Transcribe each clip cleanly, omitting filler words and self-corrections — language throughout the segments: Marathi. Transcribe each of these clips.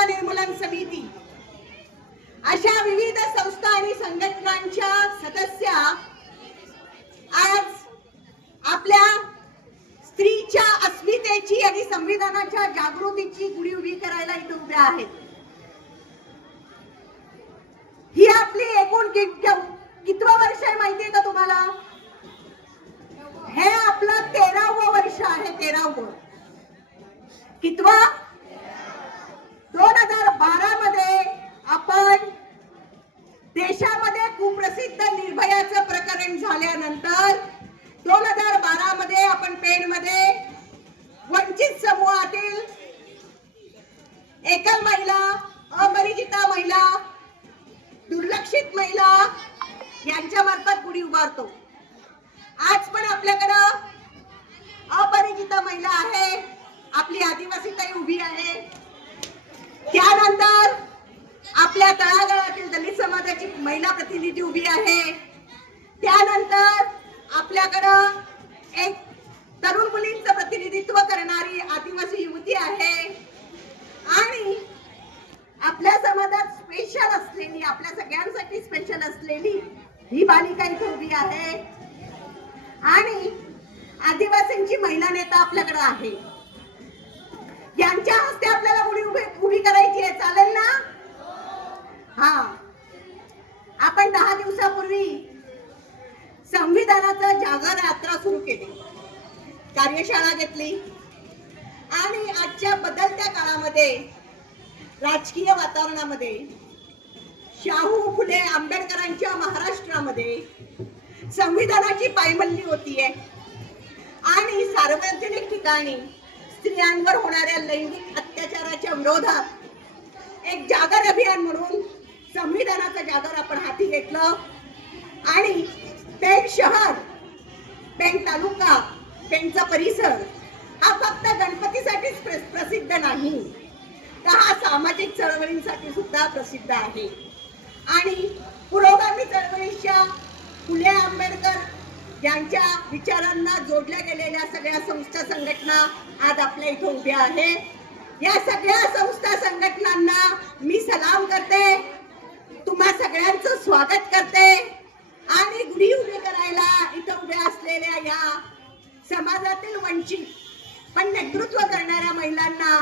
अंधश्रद्धा निर्मूलन समिती अशा विविध संस्था आणि संघटनांच्या सदस्या आज आपल्या स्त्रीच्या अस्मितेची आणि संविधानाच्या जागृतीची गुढी उभी करायला इथे उभ्या आहेत. ही आपली एकूण कितवं वर्ष आहे माहितीये का तुम्हाला? हे आपलं 13वं वर्ष आहे. 13वं. कितवं? 2012 मध्ये आपण देशामध्ये कुप्रसिद्ध निर्भयाचं प्रकरण झाल्यानंतर 2012 मध्ये आपण पेणमध्ये वंचित समूहातील एकल महिला, अपरिचिता महिला, दुर्लक्षित महिला यांच्या मार्फत गुढी उभारतो. आज पण आपल्याकडं अपरिचिता महिला आहे, आपली आदिवासी ताई उभी आहे. त्यानंतर आपल्या तळागाळातील दलित समाजाची महिला प्रतिनिधी उभी आहे. त्यानंतर आपल्याकडं एक तरुण मुलींचं प्रतिनिधित्व करणारी आदिवासी युवती आहे आणि आपल्या समाजात स्पेशल असलेली, आपल्या सगळ्यांसाठी स्पेशल असलेली ही बालिका इथे उभी आहे आणि आदिवासींची महिला नेता आपल्याकडे आहे. यांच्या हस्ते आपल्याला गुढी उभी करायची आहे. चालेल ना? हा. आपण 10 दिवसापूर्वी संविधानाचा जागर यात्रा सुरू केली, कार्यशाळा घेतली आणि आजच्या बदलत्या काळामध्ये राजकीय वातावरणामध्ये शाहू फुले आंबेडकरांच्या महाराष्ट्रामध्ये संविधानाची पायमल्ली होतीये आणि सार्वजनिक ठिकाणी स्त्रियांवर होणाऱ्या लैंगिक अत्याचाराच्या विरोधात एक जागर अभियान म्हणून संविधानाचं जागर आपण हाती घेतलं आणि पेण शहर, पेण तालुका, पेणचा परिसर हा फक्त गणपतीसाठीच प्रसिद्ध नाही, तर हा सामाजिक चळवळींसाठी सुद्धा प्रसिद्ध आहे. आणि पुरोगामी चळवळीच्या फुले आंबेडकर यांच्या विचारांना जोडल्या गेलेल्या सगळ्या संस्था संघटना आज आपल्या इथे उभ्या आहेत. या सगळ्या संस्था संघटनांना मी सलाम करते, तुम्हा सगळ्यांचं स्वागत करते आणि गुढी उभी करायला इथे उभ्या असलेल्या या समाजातील वंचित पण नेतृत्व करणाऱ्या महिलांना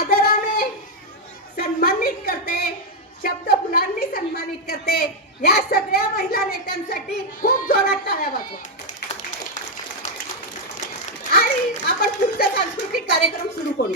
आदराने सन्मानित करते, शब्द फुलांनी सन्मानित करते. या सगळ्या महिला नेत्यांसाठी खूप जोरात टाळ्या वाजवा आणि आपण पुढचा सांस्कृतिक कार्यक्रम सुरू करू.